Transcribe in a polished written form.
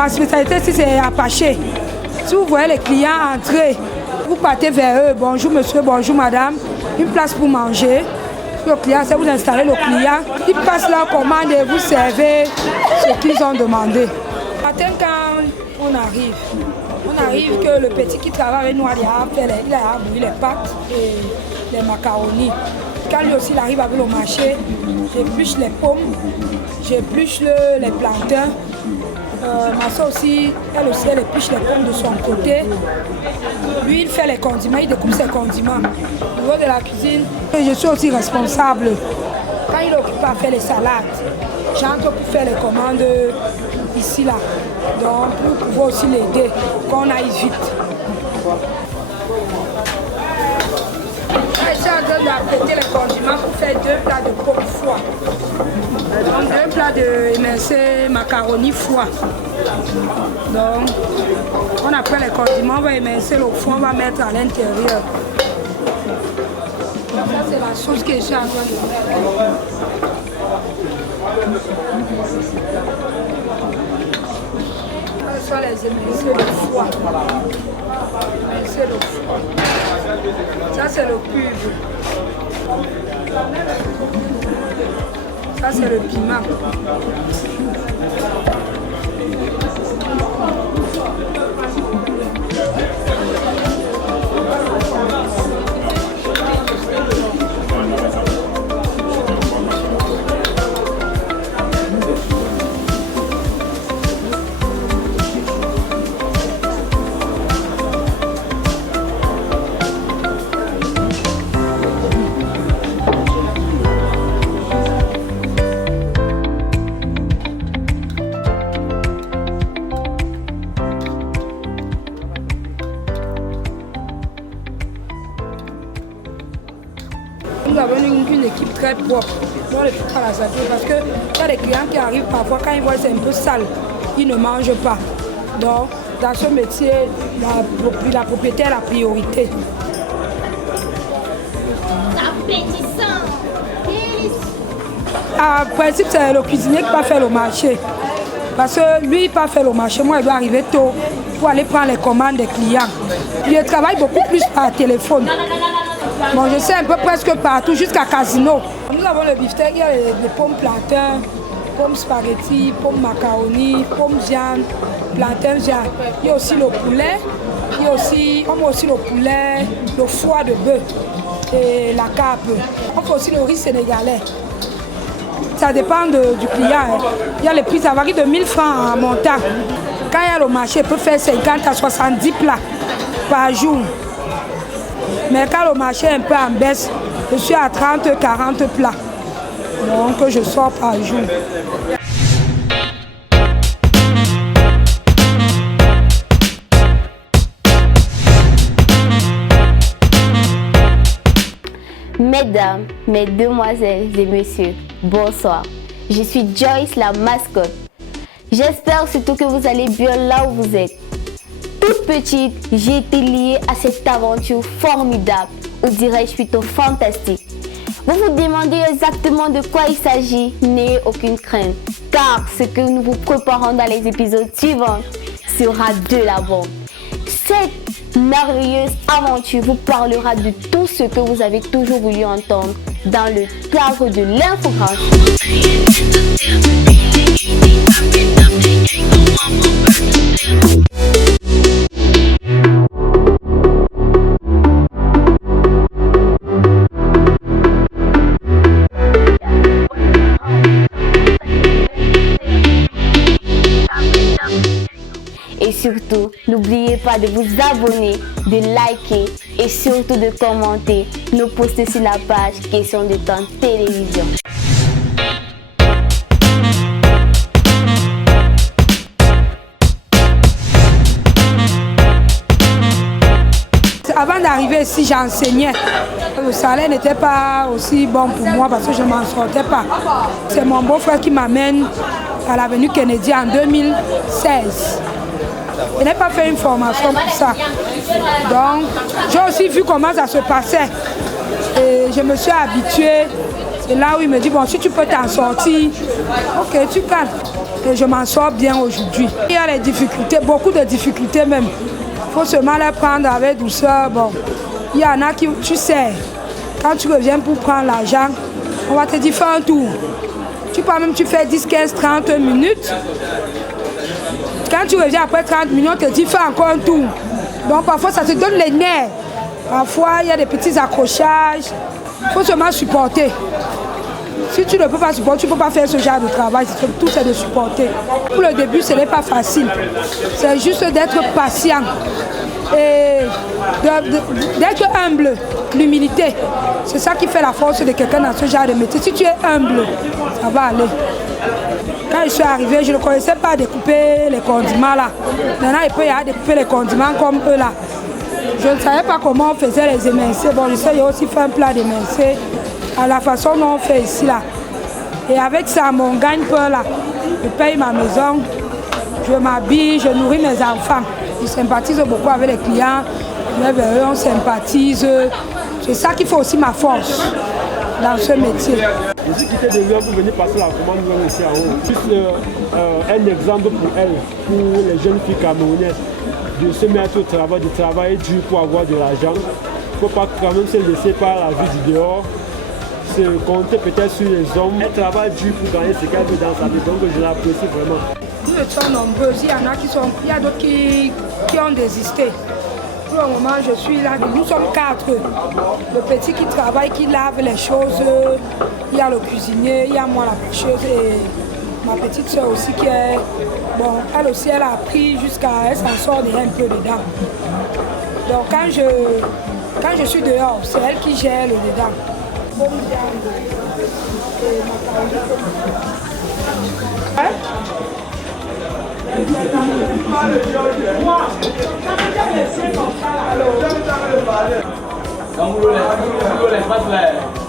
Ma spécialité ici, c'est Apache. Si vous voyez les clients entrer, vous partez vers eux. Bonjour monsieur, bonjour madame. Une place pour manger. Le client, c'est vous installez le client. Ils passent leur commande et vous servez ce qu'ils ont demandé. Matin, quand on arrive que le petit qui travaille avec nous, il a bouilli les pâtes et les macaronis. Quand lui aussi il arrive avec le marché, j'épluche les pommes, j'épluche les plantains. Ma soeur aussi, elle épluche les pommes de son côté. Lui, il fait les condiments, il découpe ses condiments. Au niveau de la cuisine, je suis aussi responsable. Quand il est occupé à faire les salades, j'entre pour faire les commandes ici, là. Donc, pour pouvoir aussi l'aider, qu'on aille vite. Je suis en train d'apprêter les condiments pour faire 2 plats de pommes foie. Donc 2 plats de émincé macaroni foie. Donc on a pris les condiments, on va émincer le foie, on va mettre à l'intérieur. Ça c'est la sauce que je suis en train de faire. Ce sont les émincés de foie. Émincés de foie. Ça c'est le pub. Ça c'est le piment. Nous avons une équipe très propre. Dans les filtres à la santé, parce que il y a des clients qui arrivent parfois, quand ils voient que c'est un peu sale, ils ne mangent pas. Donc, dans ce métier, la propriété est la priorité. Appétissant. En principe, c'est le cuisinier qui va faire le marché. Parce que lui, il va faire le marché. Moi, il doit arriver tôt pour aller prendre les commandes des clients. Je travaille beaucoup plus par téléphone. Bon, je sais un peu presque partout, jusqu'à Casino. Nous avons le beefsteak, il y a les pommes plantains, pommes spaghetti, pommes macaroni, pommes viande, plantain viande. Il y a aussi le poulet, il y a aussi, le poulet, le foie de bœuf et la carpe. On fait aussi le riz sénégalais. Ça dépend du client. Il y a les prix, ça varie de 1000 francs en montant. Quand il y a le marché, il peut faire 50 à 70 plats par jour. Mais quand le marché est un peu en baisse, je suis à 30-40 plats. Donc je sors par jour. Mesdames, mesdemoiselles et messieurs, bonsoir. Je suis Joyce, la mascotte. J'espère surtout que vous allez bien là où vous êtes. Toute petite, j'ai été liée à cette aventure formidable, ou dirais-je plutôt fantastique. Vous vous demandez exactement de quoi il s'agit, n'ayez aucune crainte, car ce que nous vous préparons dans les épisodes suivants sera de la bombe. Cette merveilleuse aventure vous parlera de tout ce que vous avez toujours voulu entendre dans le cadre de l'infographie. Et surtout, n'oubliez pas de vous abonner, de liker et surtout de commenter nos posts sur la page Question de temps télévision. Avant d'arriver ici, j'enseignais. Le salaire n'était pas aussi bon pour moi parce que je ne m'en sortais pas. C'est mon beau-frère qui m'amène à l'avenue Kennedy en 2016. Je n'ai pas fait une formation pour ça. Donc, j'ai aussi vu comment ça se passait. Et je me suis habituée C'est là où il me dit, bon, si tu peux t'en sortir, ok, tu calmes. Et je m'en sors bien aujourd'hui. Il y a les difficultés, beaucoup de difficultés même. Il faut seulement les prendre avec douceur. Bon, il y en a qui, tu sais, quand tu reviens pour prendre l'argent, on va te dire, fais un tour. Tu peux même, tu fais 10, 15, 30 minutes. Quand tu reviens après 30 minutes, on te dit, fais encore un tour. Donc parfois, ça te donne les nerfs. Parfois, il y a des petits accrochages. Il faut seulement supporter. Si tu ne peux pas supporter, tu ne peux pas faire ce genre de travail. Tout c'est de supporter. Pour le début, ce n'est pas facile. C'est juste d'être patient et d'être humble. L'humilité, c'est ça qui fait la force de quelqu'un dans ce genre de métier. Si tu es humble, ça va aller. Quand je suis arrivée, je ne connaissais pas découper les condiments là. Maintenant, il peut y avoir découper les condiments comme eux là. Je ne savais pas comment on faisait les émincés. Bon, je sais, il y a aussi fait un plat d'émincés à la façon dont on fait ici là. Et avec ça, mon gagne-pain là, je paye ma maison, je m'habille, je nourris mes enfants. Je sympathise beaucoup avec les clients, on sympathise. C'est ça qui fait aussi ma force dans ce métier. Je suis quitté de l'heure pour venir passer la commande ici en haut. Juste un exemple pour elle, pour les jeunes filles camerounaises, de se mettre au travail, de travailler dur pour avoir de l'argent. Il ne faut pas quand même se laisser par la vie du dehors, se compter peut-être sur les hommes. Elle travaille dur pour gagner ce qu'elle veut dans sa vie, donc je l'apprécie vraiment. Nous sommes nombreux, il y en a qui sont, il y a d'autres qui ont désisté. Pour le moment, je suis là, nous sommes 4. Le petit qui travaille, qui lave les choses, il y a le cuisinier, il y a moi la pêcheuse et ma petite soeur aussi qui est... Bon, elle aussi, elle a appris jusqu'à... Elle s'en sort un peu dedans. Donc quand je suis dehors, c'est elle qui gère le dedans. Kamu boleh pas lah.